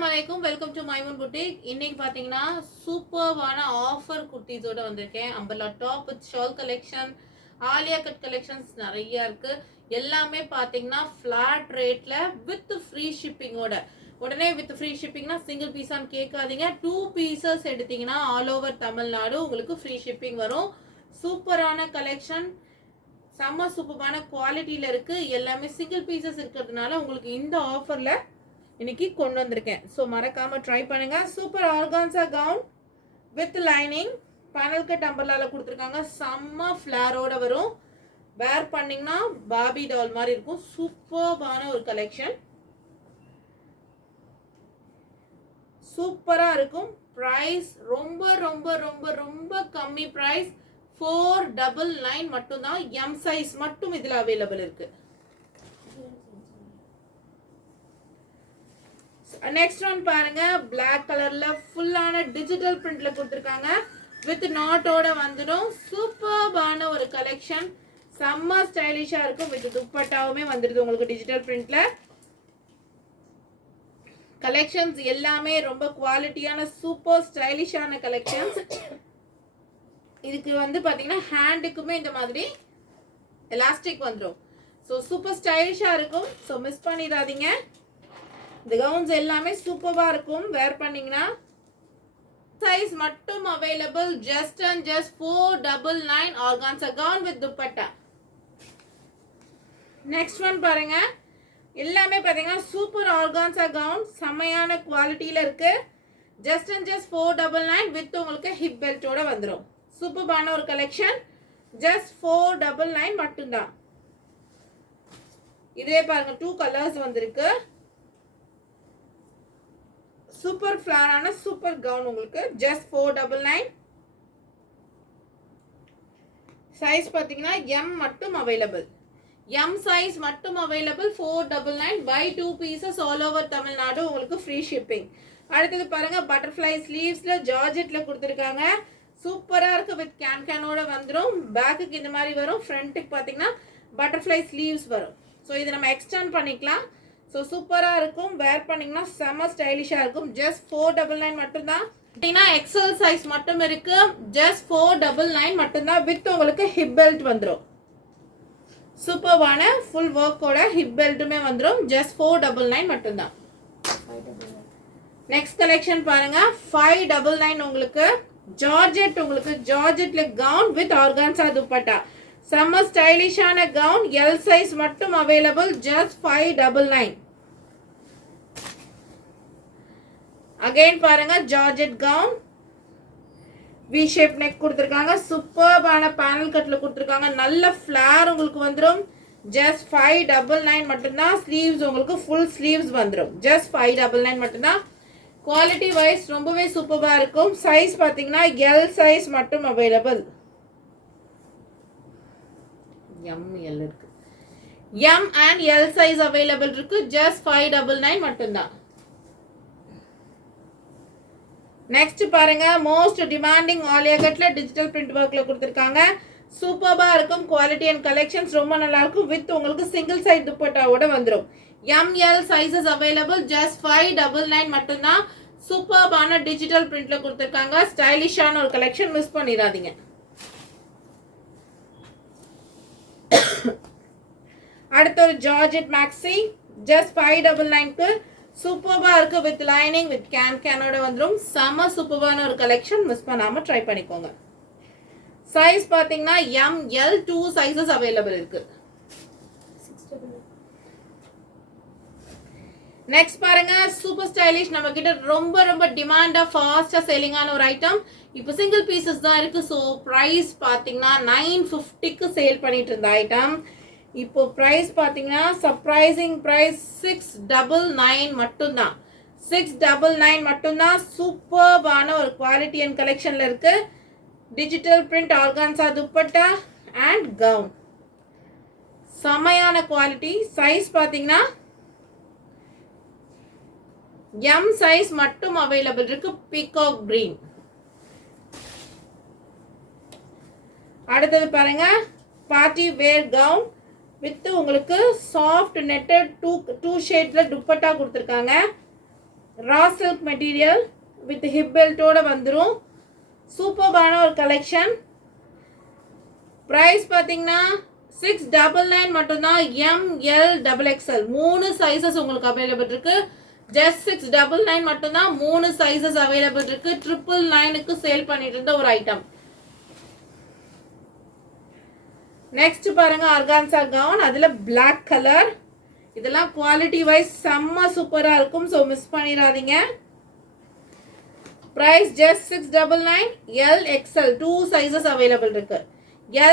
अस्सलाम वालेकुम welcome to Maimoon boutique இன்னைக்கு பாத்தீங்கன்னா சூப்பர்வான ஆஃபர் குர்தீஸோட வந்திருக்கேன் umbrella top with shawl collection Alia cut collections நிறைய இருக்கு எல்லாமே பாத்தீங்கன்னா ஃபிளாட் ரேட்ல வித் ஃப்ரீ ஷிப்பிங்கோட உடனே வித் ஃப்ரீ ஷிப்பிங்னா சிங்கிள் பீஸான்னு கேட்காதீங்க 2 பீசஸ் எடுத்தீங்கன்னா ஆல் ஓவர் தமிழ்நாடு உங்களுக்கு ஃப்ரீ ஷிப்பிங் வரும் சூப்பரான கலெக்ஷன் செம்ம சூப்பரான குவாலிட்டியில இருக்கு எல்லாமே சிங்கிள் பீசஸ் இருக்கிறதுனால உங்களுக்கு இந்த ஆஃபர்ல இன்னைக்கு கொண்டு வந்திருக்கேன் சோ மறக்காம ட்ரை பண்ணுங்க super organza gown with lining panel cut அம்பர்லால கொடுத்திருக்காங்க செம்ம ஃப்ளாரோட வரும் வேர் பண்ணீங்கன்னா பாபி டால் மாதிரி இருக்கும் சூப்பரான ஒரு கலெக்ஷன் சூப்பரா இருக்கும் பிரைஸ் ரொம்ப ரொம்ப ரொம்ப ரொம்ப கம்மி பிரைஸ் 499 மட்டும் தான் எம் சைஸ் மட்டும் இதுல அவைலபிள் இருக்கு நெக்ஸ்ட் ஒன் பாருங்க Black கலர்ல ஃபுல்லான டிஜிட்டல் பிரிண்ட்ல கொடுத்திருக்காங்க வித் நாட்டோட வந்துடும் சூப்பர்பான ஒரு கலெக்ஷன் செம்ம ஸ்டைலிஷா இருக்கும் வித் துப்பட்டாவுமே வந்துருது உங்களுக்கு டிஜிட்டல் பிரிண்ட்ல கலெக்ஷன்ஸ் எல்லாமே ரொம்ப குவாலிட்டியான சூப்பர் ஸ்டைலிஷான கலெக்ஷன்ஸ் இதுக்கு வந்து பாத்தீங்கன்னா ஹேண்டுக்குமே இந்த மாதிரி எலாஸ்டிக் வந்துடும் ஸோ சூப்பர் ஸ்டைலிஷா இருக்கும் ஸோ மிஸ் பண்ணிடாதீங்க இந்த கவுன்ஸ் எல்லாமே சூப்பரா இருக்கும் வேர் பண்ணீங்கன்னா சைஸ் மட்டும் available just and just 499 organza gown with dupatta next one பாருங்க எல்லாமே பாத்தீங்கன்னா சூப்பர் ஆர்கான்சா கவுன் செமையான குவாலிட்டியில இருக்கு ஜஸ்ட் அண்ட் ஜஸ்ட் 499 வித் உங்களுக்கு ஹிப் பெல்ட்டோட வந்துடும் சூப்பரான ஒரு கலெக்ஷன் ஜஸ்ட் 499 மட்டும்தான் இதே பாருங்க 2 கலர்ஸ் வந்திருக்கு சூப்பர் ஃபிளாரான சூப்பர் கவுன் உங்களுக்கு ஜஸ்ட் 499 சைஸ் பாத்தீங்கன்னா எம் மட்டும் அவைலபிள் எம் சைஸ் மட்டும் available 499 by 2 pieces all over Tamil Nadu உங்களுக்கு ஃப்ரீ ஷிப்பிங் அடுத்தது பாருங்க பட்டர்ஃப்ளை ஸ்லீவ்ஸ்ல ஜார்ஜெட்ல கொடுத்துருக்காங்க சூப்பரா இருக்கு வித் கேனோட வந்துடும் பேக்குக்கு இந்த மாதிரி வரும் ஃப்ரண்ட்டுக்கு பாத்தீங்கன்னா பட்டர்ஃப்ளை ஸ்லீவ்ஸ் வரும் ஸோ இதை நம்ம எக்ஸ்டெண்ட் பண்ணிக்கலாம் ஸோ சூப்பரா இருக்கும் வேர் பண்ணீங்கன்னா செம்ம ஸ்டைலிஷா இருக்கும் ஜஸ்ட் 499 மட்டும்தான் எக்ஸல் சைஸ் மட்டும் இருக்கு ஜஸ்ட் 499 மட்டும்தான் வித் உங்களுக்கு ஹிப் பெல்ட் வந்துடும் சூப்பர்வான ஃபுல் ஒர்க்கோட ஹிப் பெல்ட்டுமே வந்துடும் ஜஸ்ட் 499 மட்டும்தான் நெக்ஸ்ட் கலெக்ஷன் பாருங்க 599 உங்களுக்கு ஜார்ஜெட்ல கவுன் வித் ஆர்கான்சா துப்பட்டா செம்ம ஸ்டைலிஷான கவுன் எல் சைஸ் மட்டும் அவைலபிள் ஜஸ்ட் 599 அகைன் பாருங்க georgette gown we shape neck கொடுத்திருக்காங்க சூப்பர்பான பேனல் கட்ல கொடுத்திருக்காங்க நல்ல ஃபிளார் உங்களுக்கு வந்துடும் ஜஸ்ட் 599 மட்டும்தான் ஸ்லீவ்ஸ் உங்களுக்கு ஃபுல் ஸ்லீவ்ஸ் வந்துடும் ஜஸ்ட் 599 மட்டும்தான் குவாலிட்டி வைஸ் ரொம்பவே சூப்பரா இருக்கும் சைஸ் பாத்தீங்கன்னா எல் சைஸ் மட்டும் அவைலபிள் எம் எல் இருக்கு M and L size available இருக்கு ஜஸ்ட் 599 மட்டும்தான் நெக்ஸ்ட் பாருங்க மோஸ்ட் டிமாண்டிங் ஆலியா கட்ல டிஜிட்டல் பிரிண்ட் ஒர்க்ல கொடுத்திருக்காங்க சூப்பரா இருக்கும் குவாலிட்டி அண்ட் கலெக்ஷன்ஸ் ரொம்ப நல்லா இருக்கும் வித் உங்களுக்கு சிங்கிள் சைடு துப்பட்டாவோட வந்துரும் M L sizes available just 599 மட்டும்தான் சூப்பர்பான டிஜிட்டல் பிரிண்ட்ல கொடுத்திருக்காங்க ஸ்டைலிஷான ஒரு கலெக்ஷன் மிஸ் பண்ணிடாதீங்க அடுத்த ஒரு ஜார்ஜெட் மேக்ஸி ஜஸ்ட் 599 க்கு சூப்பரா இருக்கு வித் லைனிங் வித் கேனோட வந்துரும் செம சூப்பரான ஒரு கலெக்ஷன் மிஸ் பண்ணாம ட்ரை பண்ணிக்கோங்க சைஸ் பாத்தீங்கன்னா எம் எல் 2 சைஸஸ் அவைலபிள் இருக்கு நெக்ஸ்ட் பாருங்க சூப்பர் ஸ்டைலிஷ் நம்ம கிட்ட ரொம்ப ரொம்ப டிமாண்டா ஃபாஸ்டா செல்லிங்கான ஒரு ஐட்டம் இப்போ சிங்கிள் பீசஸ் தான் இருக்கு ஸோ ப்ரைஸ் பார்த்தீங்கன்னா 950 க்கு சேல் பண்ணிட்டு இருந்த ஐட்டம் இப்போ ப்ரைஸ் பார்த்தீங்கன்னா சர்ப்ரைசிங் ப்ரைஸ் 699 மட்டும்தான் 699 மட்டும்தான் சூப்பர்பான ஒரு குவாலிட்டி அண்ட் கலெக்ஷன்ல இருக்கு digital print organza dupatta and gown செமையான குவாலிட்டி சைஸ் பார்த்தீங்கன்னா எம் சைஸ் மட்டும் அவைலபிள் இருக்கு பீகாக் கிரீன் அடுத்தது பாருங்க பார்ட்டி வேர் கவுன் வித் உங்களுக்கு சாஃப்ட் நெட்டட் டூ ஷேட்ல துப்பட்டா கொடுத்திருக்காங்க raw silk material with hip பெல்ட்டோட வந்துடும். சூப்பர்பான ஒரு கலெக்ஷன். ப்ரைஸ் பார்த்தீங்கன்னா 699 மட்டும்தான். MLXXL 3 சைஸஸ் உங்களுக்கு அவைலபிள் இருக்கு. ஜஸ்ட் 699 மட்டும்தான். 3 சைஸஸ் அவைலபிள் இருக்கு. 999க்கு சேல் பண்ணிட்டு இருந்த ஒரு ஐட்டம். நெக்ஸ்ட் பாருங்க ஆர்கான்சா கவுன். அதுல பிளாக் கலர். இதெல்லாம் குவாலிட்டி வைஸ் செம்ம சூப்பரா இருக்கும். ஸோ மிஸ் பண்ணிடாதீங்க. Price just 699. LXL 2 sizes available இருக்கு.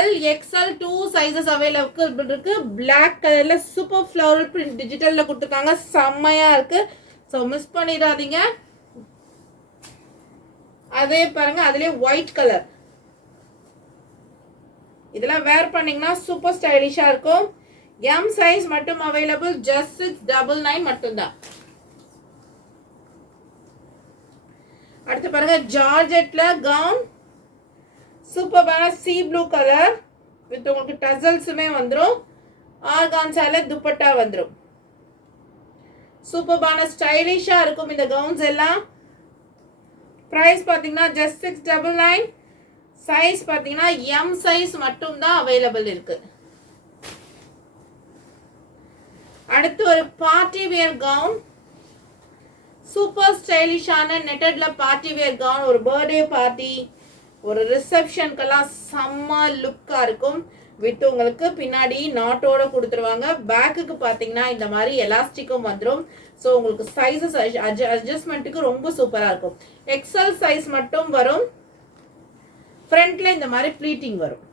LXL 2 சைஸஸ் அவைலபிள் இருக்கு. பிளாக் கலர்ல சூப்பர் ஃப்ளவரல் பிரிண்ட் டிஜிட்டல்ல கொடுத்துருக்காங்க. செம்மையா இருக்கு. ஸோ மிஸ் பண்ணிடாதீங்க. அதே பாருங்க அதுலயே ஒயிட் கலர். இதெல்லாம் வேர் பண்ணீங்கன்னா சூப்பர் ஸ்டைலிஷா இருக்கும். M சைஸ் மட்டும் அவைலபிள். ஜஸ்ட் 699 மட்டும்தான். அடுத்து பாருங்க ஜார்ஜெட்ல கவுன். சூப்பரான சீ ப்ளூ கலர் வித் உங்களுக்கு டசல்ஸுமே வந்துடும். ஆர்கான்சால துப்பட்டா வந்துடும். சூப்பரான ஸ்டைலிஷா இருக்கும் இந்த கவுன்ஸ் எல்லாம். பிரைஸ் பார்த்தீங்கன்னா ஜஸ்ட் 699. சைஸ் பார்த்தீங்கன்னா M சைஸ் மட்டும் தான் அவைலபிள் இருக்கு. அடுத்து ஒரு பார்ட்டி வேர் கவுன். சூப்பர் ஸ்டைலிஷான நெட்டட்ல பார்ட்டி வேர் கவுன். ஒரு பர்த்டே பார்ட்டி, ஒரு ரிசப்ஷனுக்கெல்லாம் செம்ம லுக்கா இருக்கும். வித் உங்களுக்கு பின்னாடி நாட்டோட கொடுத்துருவாங்க. பேக்குக்கு பார்த்தீங்கன்னா இந்த மாதிரி எலாஸ்டிக்கும் வந்துடும். ஸோ உங்களுக்கு சைஸஸ் அட்ஜஸ்ட்மெண்ட்டுக்கு ரொம்ப சூப்பராக இருக்கும். XL சைஸ் மட்டும் வரும். ஃப்ரண்ட்ல இந்த மாதிரி ப்ளீட்டிங் வரும்.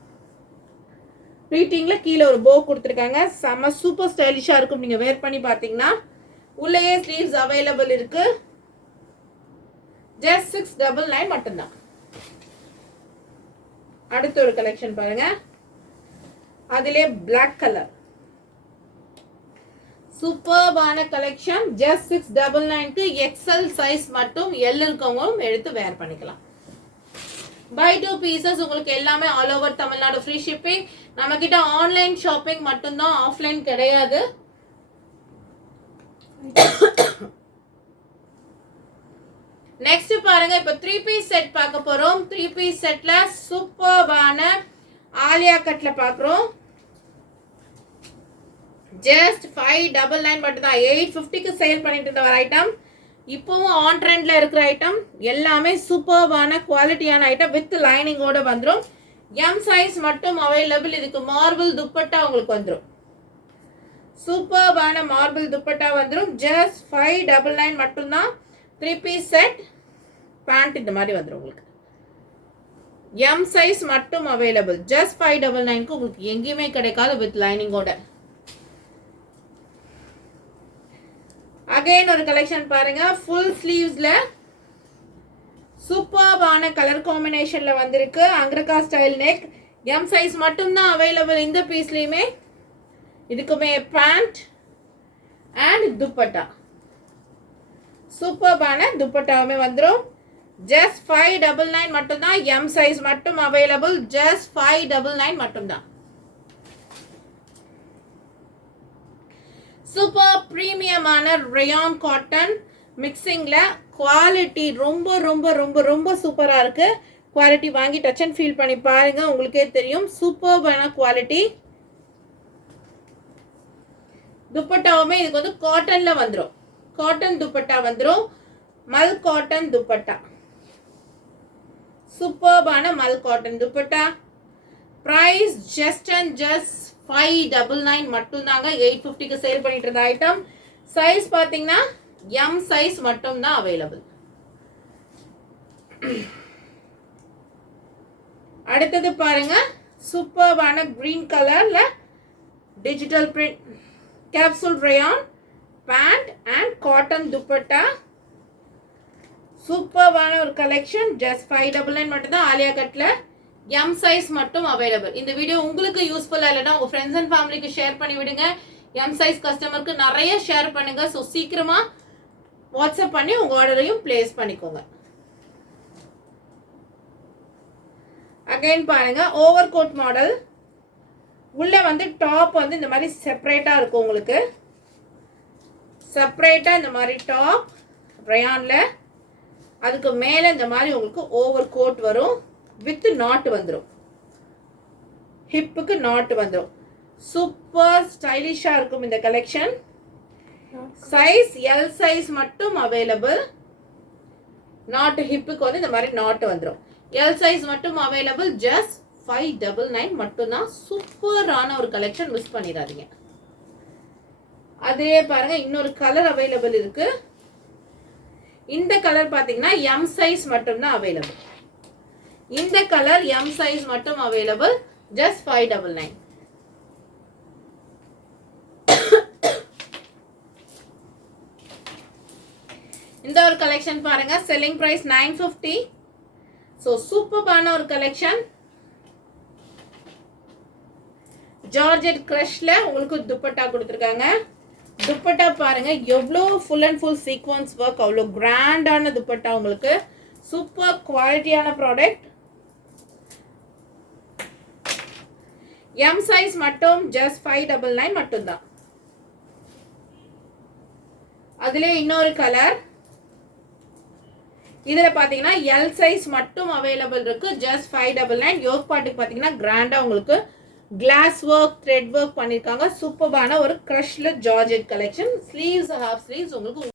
ப்ளீட்டிங்ல கீழே ஒரு போ கொடுத்துருக்காங்க. செம்ம சூப்பர் ஸ்டைலிஷா இருக்கும். நீங்க வேர் பண்ணி பார்த்தீங்கன்னா உள்ளேயே ஸ்லீவ்ஸ் அவைலபிள் இருக்கு. ஜஸ்ட் 699 மட்டும்தான். அடுத்த ஒரு கலெக்ஷன் பாருங்க. அதிலே பிளாக் கலர் சூப்பர்பான கலெக்ஷன். ஜஸ்ட் 699க்கு XL சைஸ் மட்டும். L இருக்கவங்களும் எடுத்து வேர் பண்ணிக்கலாம். பை 2 பீசஸ் உங்களுக்கு எல்லாமே all over Tamil Nadu free shipping. நம்ம கிட்ட ஆன்லைன் ஷாப்பிங் மட்டும்தான், ஆஃப்லைன் கிடையாது. நெக்ஸ்ட் பாருங்க இப்ப 3 பீஸ் செட் பார்க்க போறோம். 3 பீஸ் செட்ல சூப்பர்பான ஆலியா கட்ல பாக்குறோம். ஜஸ்ட் 599 மட்டும் தான். 850க்கு சேல் பண்ணிட்டு இருந்த ஒரு ஐட்டம் இப்போவும் ஆன் ட்ரெண்ட்ல இருக்கிற ஐட்டம். எல்லாமே சூப்பர்பான குவாலிட்டியான ஐட்டம் வித் லைனிங்கோட வந்துடும். M சைஸ் மட்டும் அவைலபிள். இதுக்கு மார்பிள் துப்பட்டா உங்களுக்கு வந்துடும். சூப்பர்பான மார்பிள் துப்பட்டா வந்துடும். ஜஸ்ட் 599 மட்டும்தான். 3 பீஸ் செட். பேண்ட் இந்த மாதிரி வந்துடும் உங்களுக்கு. M சைஸ் மட்டும் அவைலபிள். ஜஸ்ட் 599க்கு உங்களுக்கு எங்கேயுமே கிடைக்காது வித் லைனிங்கோட. அகைன் ஒரு கலெக்ஷன் பாருங்க. ஃபுல் ஸ்லீவ்ஸ்ல சூப்பர்பான கலர் காம்பினேஷன்ல வந்திருக்கு. அங்கரகா ஸ்டைல் நெக். M சைஸ் மட்டும் தான் அவைலபிள் இந்த பீஸ்லயுமே. இதுக்குமே பேண்ட் அண்ட் துப்பட்டா. சூப்பர்பான துப்பட்டாவுமே வந்துடும். ஜஸ்ட் 599 மட்டும் தான். M சைஸ் மட்டும் அவைலபிள். ஜஸ்ட் 599 மட்டும் தான். சூப்பர் பிரீமியமான ரயான் காட்டன் மிக்சிங்ல குவாலிட்டி ரொம்ப ரொம்ப ரொம்ப ரொம்ப சூப்பரா இருக்கு. குவாலிட்டி வாங்கி டச் அண்ட் ஃபீல் பண்ணி பாருங்க, உங்களுக்கே தெரியும். சூப்பர்பான குவாலிட்டி. துப்பட்டாவுமே இதுக்கு வந்து காட்டன்ல வந்துடும். காட்டன் துப்பட்டா வந்துடும். மல் காட்டன் துப்பட்டா. சூப்பர்பான mul cotton dupatta. Price just and just 599 மட்டும் தாங்க. 850க்கு சேல் பண்ணிட்டு இருந்த ஐட்டம். சைஸ் பாத்தீங்கன்னா M சைஸ் மட்டும் தான் அவைலபிள். அடுத்தது பாருங்க சூப்பர்பான கிரீன் கலர்ல digital print capsule rayon pant and cotton dupatta. சூப்பர்பான ஒரு கலெக்ஷன். ஜஸ்ட் 599 மட்டும் தான். ஆலியா கட்ல M சைஸ் மட்டும் அவைலபிள். இந்த வீடியோ உங்களுக்கு யூஸ்ஃபுல்லா இல்லைன்னா உங்க ஃப்ரெண்ட்ஸ் அண்ட் ஃபேமிலிக்கு ஷேர் பண்ணி விடுங்க. M சைஸ் கஸ்டமருக்கு நிறைய ஷேர் பண்ணுங்க. ஸோ சீக்கிரமா வாட்ஸ்அப் பண்ணி உங்க ஆர்டரையும் பிளேஸ் பண்ணிக்கோங்க. அகைன் பாருங்க ஓவர் கோட் மாடல். உள்ள வந்து டாப் வந்து இந்த மாதிரி செப்பரேட்டா இருக்கும் உங்களுக்கு. செப்பரேட்டா இந்த மாதிரி டாப், ரயான்ல. அதுக்கு மேலே இந்த மாதிரி உங்களுக்கு ஓவர் கோட் வரும், வித் நாட் வந்துடும், ஹிப்புக்கு நாட் வந்துடும். சூப்பர் ஸ்டைலிஷாக இருக்கும் இந்த கலெக்ஷன். சைஸ் எல் சைஸ் மட்டும் அவைலபிள். நாட் ஹிப்புக்கு வந்து இந்த மாதிரி நாட் வந்துடும். எல் சைஸ் மட்டும் அவைலபிள். ஜஸ்ட் 599 மட்டும்தான். சூப்பரான ஒரு கலெக்ஷன், மிஸ் பண்ணிடாதீங்க. அதே பாருங்க, இன்னொரு கலர் அவைலபிள் இருக்கு. இந்த கலர் பாத்தீங்கன்னா எம் சைஸ் மட்டும் தான் அவைலபிள். இந்த கலர் எம் சைஸ் மட்டும் அவைலபிள். ஜஸ்ட் 599. இந்த ஒரு கலெக்ஷன் பாருங்க, செல்லிங் பிரைஸ் 950. ஸோ சூப்பரான ஒரு கலெக்ஷன். ஜார்ஜெட் கிரஷ்ல உங்களுக்கு துப்பட்டா கொடுத்துருக்காங்க. துப்பட்டா பாருங்க எவ்வளோ full and full sequence work, அவ்வளோ கிராண்டான துப்பட்டா உங்களுக்கு. சூப்பர் குவாலிட்டியான ப்ராடக்ட். எம் சைஸ் மட்டும் ஜஸ்ட் 599 மட்டும்தான். அதுல இன்னொரு கலர், இதுல பாத்தீங்கன்னா எல் சைஸ் மட்டும் அவைலபிள் இருக்கு. ஜஸ்ட் 599. யோக் பாட்டுக்கு பாத்தீங்கன்னா கிராண்டா உங்களுக்கு கிளாஸ் ஒர்க், த்ரெட் ஒர்க் பண்ணிருக்காங்க. சூப்பரான ஒரு கிரஷ்ல georgette collection. Sleeves, half sleeves உங்களுக்கு